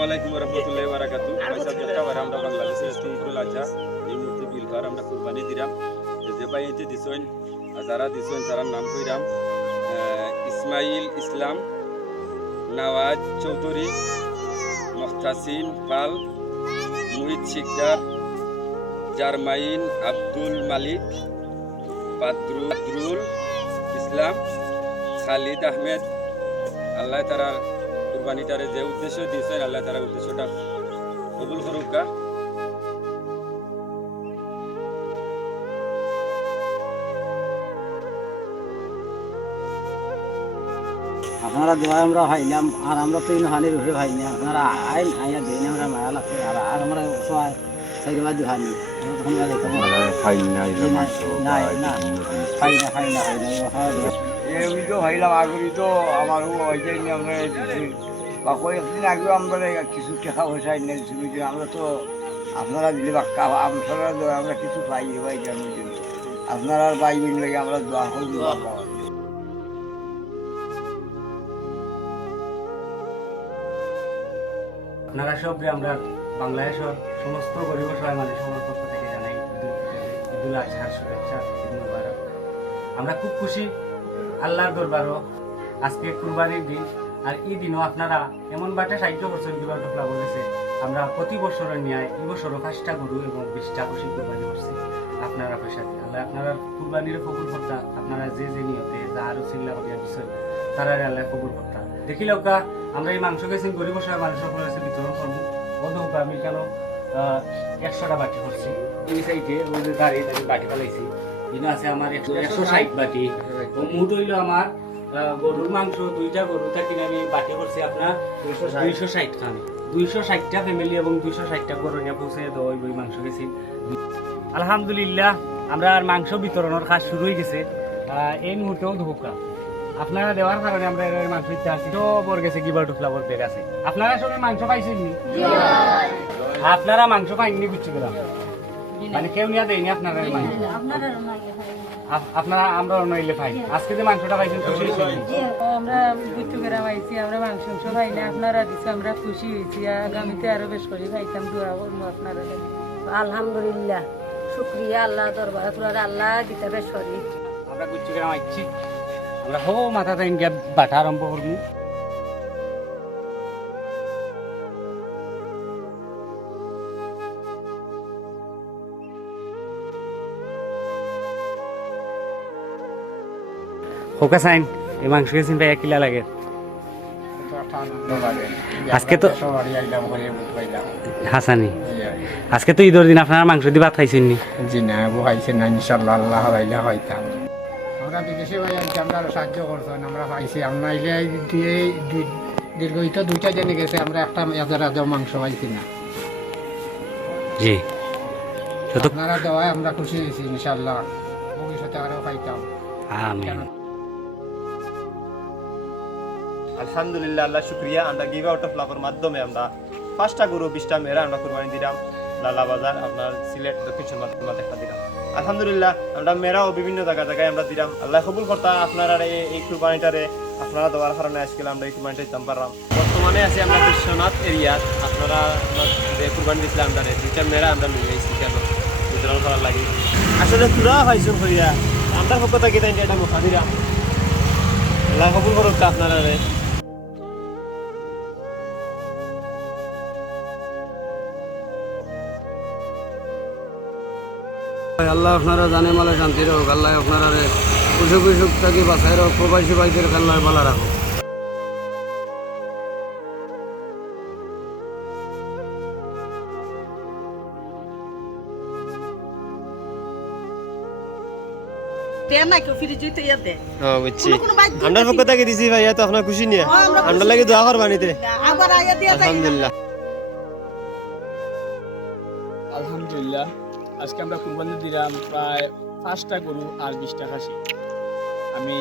আসসালামু আলাইকুম ওয়া রাহমাতুল্লাহি ওয়া বারাকাতুহু। পয়সা একটা বার আমরা বাংলাদেশের তুমকুল আচ্ছা এই মুহূর্তে বিলফার আমরা কুরবানি দিলাম। যে ভাই এতে দিছেন যারা দিছেন তার নাম কইরাম ইসমাইল ইসলাম, নওয়াজ চৌধুরী, মুখতাসিন পাল, মুহিত শিকদার, জারমাইন আব্দুল মালিক, বাদরুল ইসলাম, খালিদ আহমেদ। আল্লাহ তারার কুরবানিটারে যে উদ্দেশ্য দিয়েছেন আল্লাহ তারা উদ্দেশ্যটা কবুল করুক। আপনারা দোয়া আমরা ভাইলাম আর আমরা তো হানির উপরে ভাই না আপনারা আইন আইয়া দিন আমরা মায়া লাগছে আর আমরা সবাই সাইডবা দিহানি ভাইলাম আগরি তো আমার আমরা কয়েকদিন আগেও আমরা কিছু টাকা পয়সা এনে দিচ্ছি আমরা তো আপনারা দিলে বাক্কা আমরা কিছু পাই ভাই আপনারা পাইবেন লাগে আমরা দোয়া করবো। আপনারা সবরে আমরা বাংলাদেশের সমস্ত গরিব সবাই মানুষ আমার পক্ষ থেকে জানাই ঈদুল আজহার শুভেচ্ছা, ঈদ মুবারক। আমরা খুব খুশি আল্লাহর দরবারও আজকে কুরবানির দিন আর এই দিনও আপনারা এমন বাটে সাহায্য করছেন বিবাহ টুকলা বলেছে আমরা প্রতি বছরের ন্যায় এই বছরও 5টা গরু এবং 20টা খুশি কুরবানি করছি আপনারা পয়সা দিয়ে। আল্লাহ আপনারা কুরবানির কবুল করতা, আপনারা যে যে নিয়তে যা আরো চিল্লা করিয়া দিচ্ছেন তারা আল্লাহ কবুল করতা। দেখিলেও আমরা এই মাংস গেছি গরিব সবাই মানুষের কাছে বিতরণ করবো বন্ধুকে আমি কেন 100টা বাটি করছি এই সাইডে ওই যে গাড়ি বাটি ফেলাইছি দিন আছে আমার 160 বাটি মুঠ হইলো আমার গরুর মাংস 2টা গরু থাকি আমি বাটি করছি আপনার 260 খানি 260টা ফ্যামিলি এবং 260টা গরু নিয়ে পৌঁছে দেওয়া ওই মাংস গেছি। আলহামদুলিল্লাহ আমরা আর মাংস বিতরণের কাজ শুরু হয়ে গেছে এই মুহূর্তেও ধোকা আপনারা দেওয়ার কারণে আমরা এর মাংস দিতে আসছি তো বর গেছে গিবার টুকলা বর বের আছে। আপনারা সবাই মাংস পাইছেননি? আপনারা মাংস পাইনি বুঝছি গেলাম মানে কেউ নিয়ে দেয়নি আপনারা আপনারা আমরা নইলে পাই আজকে যে মাংসটা পাইছেন খুশি হয়েছি আমরা বুঝতে করে পাইছি আমরা মাংস পাইলে আপনারা দিচ্ছি আমরা খুশি হয়েছি আগামীতে আরো বেশ করে পাইতাম দোয়া করবো আপনারা। আলহামদুলিল্লাহ শুক্রিয়া আল্লাহ দরবার আল্লাহ দিতে বেশ করি আমরা বুঝছি করে আইছি আমরা হো মাথা তাই গিয়ে বাটা আরম্ভ করবি। হোকা সাইন এই মাংস গেছেন ভাই 1 কিলো লাগে আজকে তো হাসানি আজকে তো ঈদের দিন আপনারা মাংস দিয়ে ভাত খাইছেন নি? জি না খাইছেন না ইনশাল্লাহ আল্লাহ হারাইলে হইতাম আমরা বিদেশে ভাই আমরা সাহায্য করছেন আমরা পাইছি আমরা এলে দিয়ে দীর্ঘিত 2টা জেনে গেছে আমরা একটা 1000 মাংস পাইছি না। জি আপনারা দেওয়ায় আমরা খুশি হয়েছি ইনশাল্লাহ ভবিষ্যতে আরও পাইতাম। আমিন। আলহামদুলিল্লাহ আল্লাহ শুক্রিয়া আমরা গিভ আউট অফ লাভের মাধ্যমে আমরা 5টা গরু 20টা মেরা আমরা কুরবানি দিলাম লালা বাজার আপনার সিলেট দক্ষিণ সুরমা দেখা দিলাম। আলহামদুলিল্লাহ আমরা মেরাও বিভিন্ন জায়গায় আমরা দিলাম আল্লাহ কবুল করতা আপনারা এই কুরবানিটারে আপনারা দেওয়ার কারণে আজকে আমরা এই কুরবানিটা দিতাম পারলাম। বর্তমানে আছি আমরা বিশ্বনাথ এরিয়াত আপনারা যে কুরবানি দিয়েছিলাম আমরা 2টা মেরা আমরা নিয়ে আইছি কেন বিতরণ করার লাগে আসলে পুরা পাইছেন হইয়া আমরা পক্ষ থেকে এটা মুখা দিলাম আল্লাহ কবুল করুক আপনারা। আল্লাহ আপনারা জানে মালে শান্তি হোক আল্লাহ আপনারা অসুখ বিসুখ থাকি বাসায় হোক প্রবাসী ভাইদের আল্লাহ ভালো রাখো। আমরা পক্ষ থেকে দিছি ভাই তো আপনার খুশি নিয়ে আমরা লাগে দোয়া করবা নিতে আলহামদুলিল্লাহ। আলহামদুলিল্লাহ আজকে আমরা কুরবানি দিলাম প্রায় 5টা গরু আর 20টা খাসি। আমি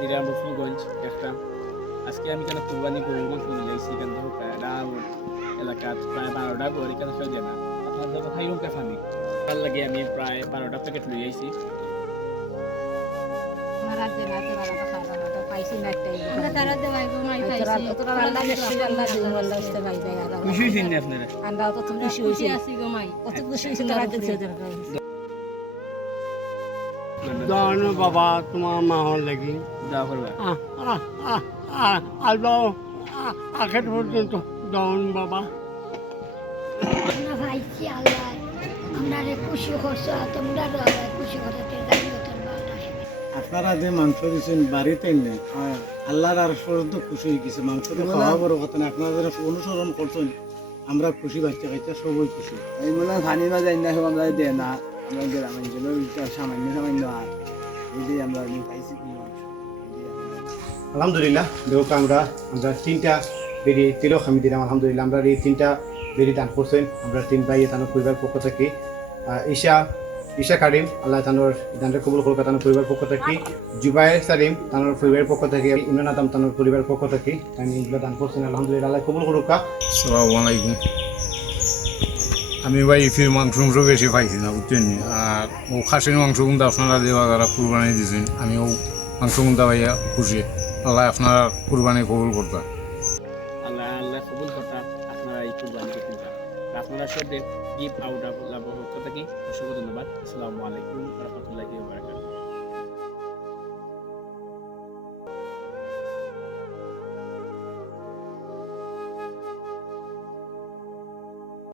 দিলাম রফুলগঞ্জ একটা আজকে আমি কেন কুরবানি গরুর মাংস নিয়েছি এখান থেকে প্রায় এলাকার প্রায় 12টা গরু এখানে খেয়ে না আপনাদের খাই রুমকে ফানি তার লাগে আমি প্রায় 12টা প্যাকেট লই আইছি। রাজ্যে রাতে বাবা খাওয়া পাইছি না একটাই তোরা আল্লাহ বেশি আল্লাহ দিন আল্লাহ ইস্তেমাই দেয় আর খুশি হয়েছেন না আপনারা আমরা তো তুমি খুশি হইছি কত খুশি হইছি তারা দেখছে দান বাবা তোমার মাহর লাগি দোয়া করবা আল্লাহ আখের পর্যন্ত দান বাবা আমরা ভাইছি আল্লাহ আমরা খুশি করছো তোমরা খুশি করতে আপনারা যে মাংস দিচ্ছেন বাড়িতে না আল্লাহর আর পর্যন্ত খুশি হয়ে গেছে মাংস তো খাওয়া বড় কথা না আপনারা যারা অনুসরণ করছেন আমরা খুশি বাচ্চা কাচ্চা সবই খুশি এই মনে হয় পানি না যাই না আমরা দে না আমরা গ্রাম অঞ্চলের সামান্য সামান্য আর এই যে আমরা পাইছি কি মাংস আলহামদুলিল্লাহ দেখো আমরা তিনটা বেরি তিলক আমি দিলাম আলহামদুলিল্লাহ আমরা এই তিনটা বেরি দান করছেন আমরা তিন ভাই তানোর পরিবার পক্ষ থেকে ঈশা কারিম আল্লাহ তানোর দানটা কবুল করুক তানোর পরিবার পক্ষ থেকে জুবাইর সালিম তানোর পরিবারের পক্ষ থেকে ইমরান আদম তানোর পরিবারের পক্ষ থেকে আমি এগুলো দান করছেন আলহামদুলিল্লাহ আল্লাহ কবুল করুক। আসসালামু আলাইকুম। আমি ভাই ফির মাংস বেশি পাইছি না বুঝছেন, আর ও খাসির মাংস কিন্তু আপনারা দেওয়া যারা কুরবানি দিয়েছেন আমি ও মাংস কিন্তু ভাইয়া খুশি। আল্লাহ আপনারা কুরবানি কবুল করতে আল্লাহ আল্লাহ কবুল করতাম আপনারা এই কুরবানি করতে চান আপনারা সব গিফট আউট লাভ পক্ষ থেকে অসংখ্য ধন্যবাদ। আসসালামু আলাইকুম ওয়া রাহমাতুল্লাহি ওয়া বারাকাতুহু।